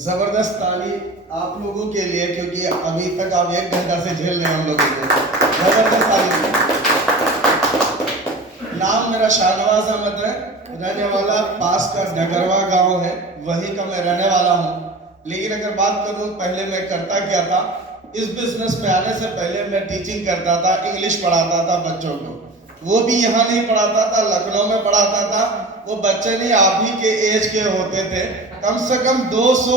जबरदस्त ताली आप लोगों के लिए, क्योंकि अभी तक आप 1 घंटा से झेल रहे हैं हम लोगों को। जबरदस्त ताली। नाम मेरा शाहनवाज अहमद है, रहने वाला पास का डगरवा गांव है, वहीं का मैं रहने वाला हूं। लेकिन अगर बात करूं पहले मैं करता क्या था, इस बिजनेस में आने से पहले मैं टीचिंग करता था, इंग्लिश पढ़ाता था बच्चों को। वो भी यहाँ नहीं पढ़ाता था, लखनऊ में पढ़ाता था। वो बच्चे नहीं आप ही के एज के होते थे। कम से कम 200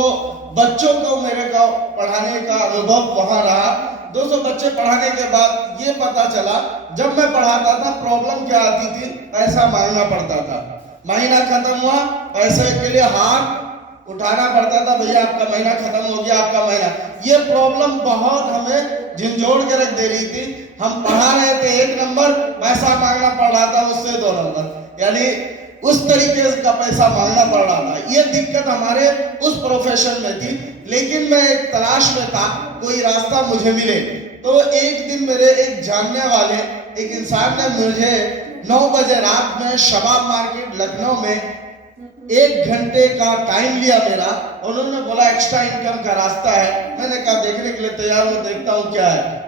बच्चों को मेरे का पढ़ाने का अनुभव वहां रहा। 200 बच्चे पढ़ाने के बाद ये पता चला, जब मैं पढ़ाता था प्रॉब्लम क्या आती थी, पैसा मांगना पड़ता था। महीना खत्म हुआ, पैसे के लिए हाथ उठाना पड़ता था, भैया आपका महीना खत्म हो गया, आपका महीना। ये प्रॉब्लम बहुत हमें झिंझोड़ के रख दे रही थी। हम पढ़ा रहे थे 1 नंबर, पैसा मांगना पड़ रहा था उससे 2 नंबर, यानी उस तरीके का पैसा मांगना पड़ रहा था। ये दिक्कत हमारे उस प्रोफेशन में थी। लेकिन मैं एक तलाश में था, कोई रास्ता मुझे मिले। तो एक दिन मेरे एक जानने वाले एक इंसान ने मुझे 9 बजे रात में शबाब मार्केट लखनऊ में 1 घंटे का टाइम लिया मेरा। उन्होंने बोला एक्स्ट्रा इनकम का रास्ता है। मैंने कहा देखने के लिए तैयार हूं, देखता हूं क्या है।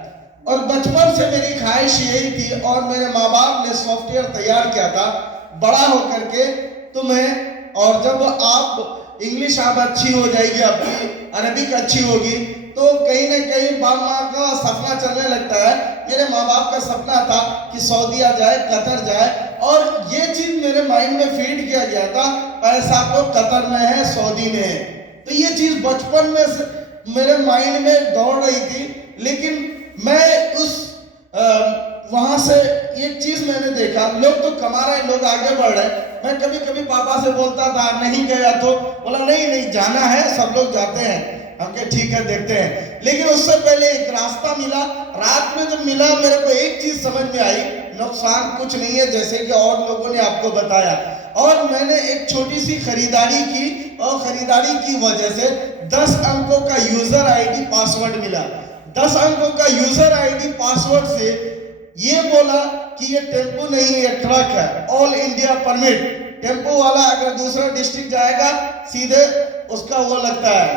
और बचपन से मेरी ख्वाहिश यही थी, और मेरे माँ बाप ने सॉफ्टवेयर तैयार किया था बड़ा होकर के तुम्हें, और जब आप इंग्लिश आप अच्छी हो जाएगी, आपकी अरबिक अच्छी होगी, तो कहीं ना कहीं बाप माँ का सपना चलने लगता है। मेरे माँ बाप का सपना था कि सऊदीया जाए, कतर जाए, और ये चीज मेरे माइंड में फीड किया गया था, पैसा तो कतर में है, सऊदी में है। तो ये चीज बचपन में मेरे माइंड में दौड़ रही थी। लेकिन मैं उस वहां से एक चीज मैंने देखा, लोग तो कमा रहे, लोग आगे बढ़ रहे। मैं कभी कभी पापा से बोलता था नहीं गया, तो बोला नहीं नहीं जाना है, सब लोग जाते हैं। हम कहे ठीक है देखते हैं। लेकिन उससे पहले एक रास्ता मिला। रात में जब मिला मेरे को एक चीज समझ में आई, नुकसान कुछ नहीं है जैसे कि और लोगों ने आपको बताया। और मैंने एक छोटी सी खरीदारी की, और खरीदारी की वजह से 10 अंकों का यूजर आईडी पासवर्ड मिला। 10 अंकों का यूजर आईडी पासवर्ड से ये बोला कि ये टेम्पो नहीं है, ट्रक है, ऑल इंडिया परमिट। टेम्पो वाला अगर दूसरा डिस्ट्रिक्ट जाएगा सीधे उसका वो लगता है,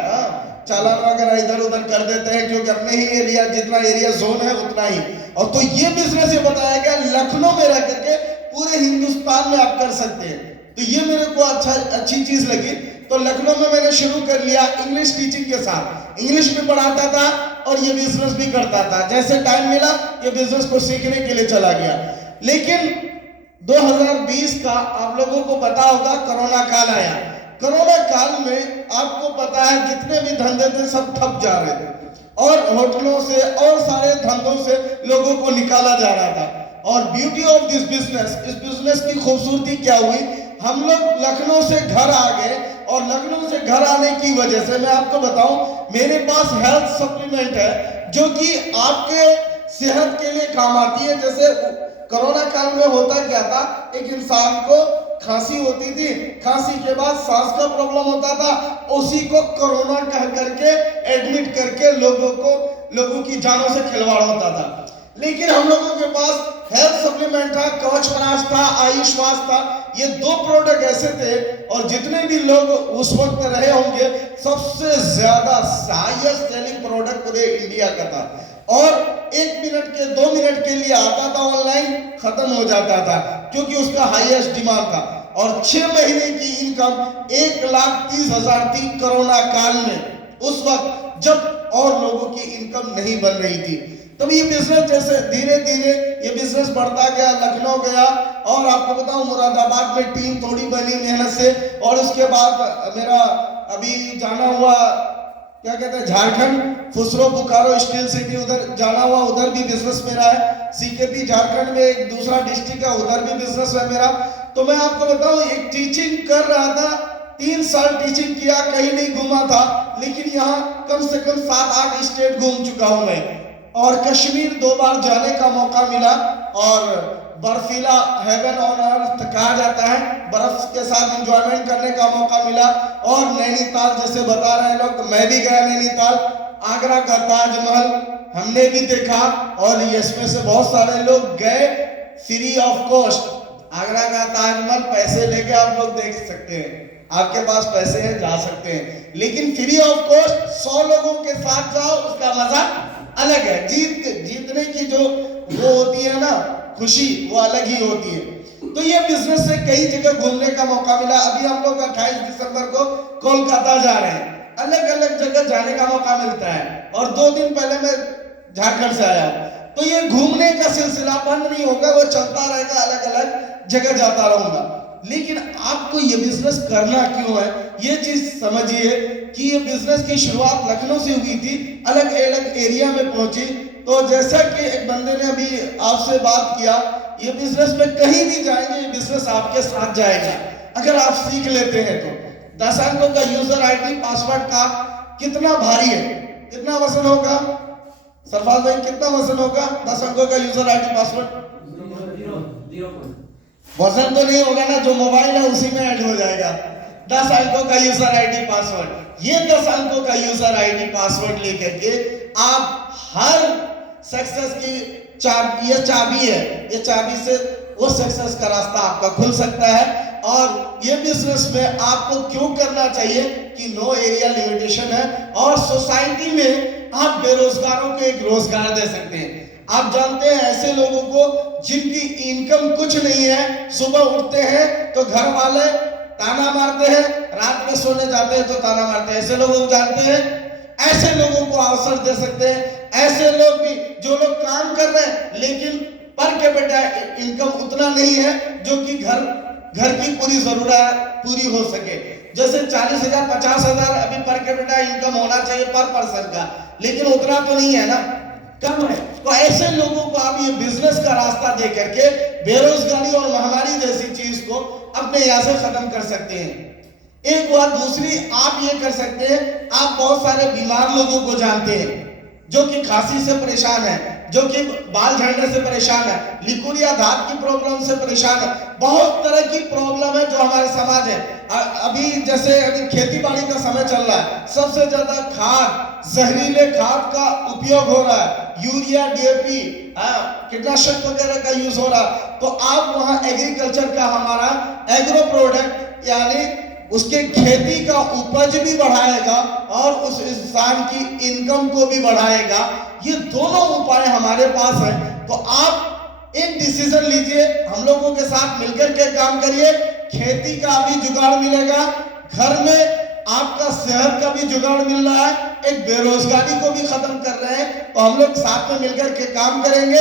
चालान वगैरह इधर उधर कर देते हैं, क्योंकि अपने ही एरिया जितना एरिया जोन है उतना ही। और तो ये बिजनेस ये बताया गया लखनऊ में रह करके पूरे हिंदुस्तान में आप कर सकते हैं। तो ये मेरे को अच्छी चीज लगी। तो लखनऊ में मैंने शुरू कर लिया इंग्लिश टीचिंग के साथ। इंग्लिश भी पढ़ाता था और ये बिजनेस भी करता था। जैसे टाइम मिला ये बिजनेस को सीखने के लिए चला गया। लेकिन 2020 का आप लोगों को पता होगा कोरोना काल आया। कोरोना काल में आपको पता है जितने भी धंधे थे सब ठप जा रहे थे, और होटलों से और सारे धंधों से लोगों को निकाला जा रहा था। और ब्यूटी ऑफ दिस बिजनेस, इस बिजनेस की खूबसूरती क्या हुई, हम लोग लखनऊ से घर आ गए। और लखनऊ से घर आने की वजह से मैं आपको बताऊं, मेरे पास हेल्थ सप्लीमेंट है जो कि आपके सेहत के लिए काम आती है। जैसे कोरोना काल में होता क्या था, एक इंसान को खांसी होती थी, खांसी के बाद सांस का प्रॉब्लम होता था, उसी को कोरोना कह करके एडमिट करके लोगों की जानों से खिलवाड़ होता था। लेकिन हम लोगों के पास हेल्थ सप्लीमेंट था, कवच प्राश था, आयुष्वास था। ये 2 प्रोडक्ट ऐसे थे, और जितने भी लोग उस वक्त रहे होंगे सबसे ज्यादा हाईएस्ट सेलिंग प्रोडक्ट पूरे इंडिया का था। और 1 मिनट के 2 मिनट के लिए आता था, ऑनलाइन खत्म हो जाता था, क्योंकि उसका हाईएस्ट डिमांड था। और 6 महीने की इनकम 1,30,000 थी कोरोना काल में, उस वक्त जब और लोगों की इनकम नहीं बन रही थी। तब ये बिजनेस जैसे धीरे धीरे ये बिजनेस बढ़ता गया, लखनऊ गया, और आपको बताऊं मुरादाबाद में टीम थोड़ी बनी मेहनत से। और उसके बाद मेरा अभी जाना हुआ क्या कहते हैं झारखंड, फुसरो बोकारो स्टील सिटी, उधर जाना हुआ, उधर भी बिजनेस मेरा है। सीकेपी झारखंड में एक दूसरा डिस्ट्रिक्ट है, उधर भी बिजनेस है मेरा। तो मैं आपको बताऊं एक टीचिंग कर रहा था, 3 साल टीचिंग किया, कहीं नहीं घूमा था। लेकिन यहाँ कम से कम 7-8 स्टेट घूम चुका हूं मैं, और कश्मीर 2 बार जाने का मौका मिला। और बर्फीला हेवन ऑन अर्थ कहा जाता है, बर्फ के साथ एंजॉयमेंट करने का मौका मिला। और नैनीताल जैसे बता रहे हैं लोग, मैं भी गया नैनीताल। आगरा का ताजमहल हमने भी देखा, और इसमें से बहुत सारे लोग गए फ्री ऑफ कॉस्ट। आगरा का ताजमहल पैसे लेके आप लोग देख सकते हैं। आपके पास पैसे हैं, जा सकते हैं, लेकिन फ्री ऑफ कॉस्ट 100 लोगों के साथ जाओ, उसका मजा अलग है। जीतने की जो वो होती है ना खुशी, वो अलग ही होती है। तो ये बिजनेस से कई जगह घूमने का मौका मिला। अभी हम लोग 28 दिसंबर को कोलकाता जा रहे हैं, अलग अलग जगह जाने का मौका मिलता है। और 2 दिन पहले मैं झारखंड से आया। तो ये घूमने का सिलसिला बंद नहीं होगा, वो चलता रहेगा, अलग अलग जगह जाता रहूंगा। लेकिन आपको ये बिजनेस करना क्यों है, ये चीज समझिए कि ये बिजनेस की शुरुआत लखनऊ से हुई थी, अलग अलग एरिया में पहुंची। तो जैसा कि एक बंदे ने अभी आपसे बात किया, ये बिजनेस में कहीं भी जाएंगे, ये बिजनेस आपके साथ जाएगा अगर आप सीख लेते हैं तो। 10 अंकों का यूजर आईडी पासवर्ड का कितना भारी है, कितना वजन होगा सरफराज भाई, कितना वजन होगा 10 अंकों का यूजर आईडी पासवर्ड? वजन तो नहीं होगा ना, जो मोबाइल है उसी में ऐड हो जाएगा। 10 अंकों का यूजर आईडी पासवर्ड, ये 10 अंकों का यूजर आईडी पासवर्ड लेकर के आप हर सक्सेस की चाबी, ये चाबी है, ये चाबी से वो सक्सेस का रास्ता आपका खुल सकता है। और ये बिजनेस में आपको क्यों करना चाहिए कि नो एरिया लिमिटेशन है, और सोसाइटी में आप बेरोजगारों को एक रोजगार दे सकते हैं। आप जानते हैं ऐसे लोगों को जिनकी इनकम कुछ नहीं है, सुबह उठते हैं तो घर वाले ताना मारते हैं, रात में सोने जाते हैं तो ताना मारते हैं, ऐसे लोगों को जानते हैं। ऐसे लोगों को अवसर दे सकते हैं। ऐसे लोग भी जो लोग काम कर रहे हैं लेकिन पर कैपिटा इनकम उतना नहीं है जो कि घर की पूरी जरूरत पूरी हो सके। जैसे 40,000 50,000 अभी पर कैपिटा इनकम होना चाहिए पर पर्सन का, लेकिन उतना तो नहीं है ना, कम है। तो ऐसे लोगों को आप ये बिजनेस का रास्ता दे करके बेरोजगारी और महामारी जैसी चीज को अपने यहाँ से खत्म कर सकते हैं। एक बात दूसरी आप ये कर सकते हैं, आप बहुत सारे बीमार लोगों को जानते हैं जो कि खांसी से परेशान है, जो कि बाल झड़ने से परेशान है, लिकुरिया दांत की प्रॉब्लम से परेशान है, बहुत तरह की प्रॉब्लम है जो हमारे समाज है। अभी जैसे अभी खेती बाड़ी का समय चल रहा है, सबसे ज्यादा खाद, जहरीले खाद का उपयोग हो रहा है, यूरिया डीएपी कीटनाशक वगैरह का यूज हो रहा है। तो आप वहां एग्रीकल्चर का हमारा एग्रो प्रोडक्ट यानी उसके खेती का उपज भी बढ़ाएगा और उस इंसान की इनकम को भी बढ़ाएगा। ये दोनों उपाय हमारे पास है। तो आप एक डिसीजन लीजिए, हम लोगों के साथ मिलकर के काम करिए, खेती का भी जुगाड़ मिलेगा, घर में आपका सेहत का भी जुगाड़ मिल रहा है, एक बेरोजगारी को भी खत्म कर रहे हैं। तो हम लोग साथ में मिलकर के काम करेंगे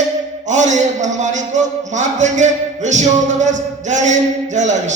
और ये महामारी को मात देंगे। Wish you all the best. जय हिंद, जय लाल।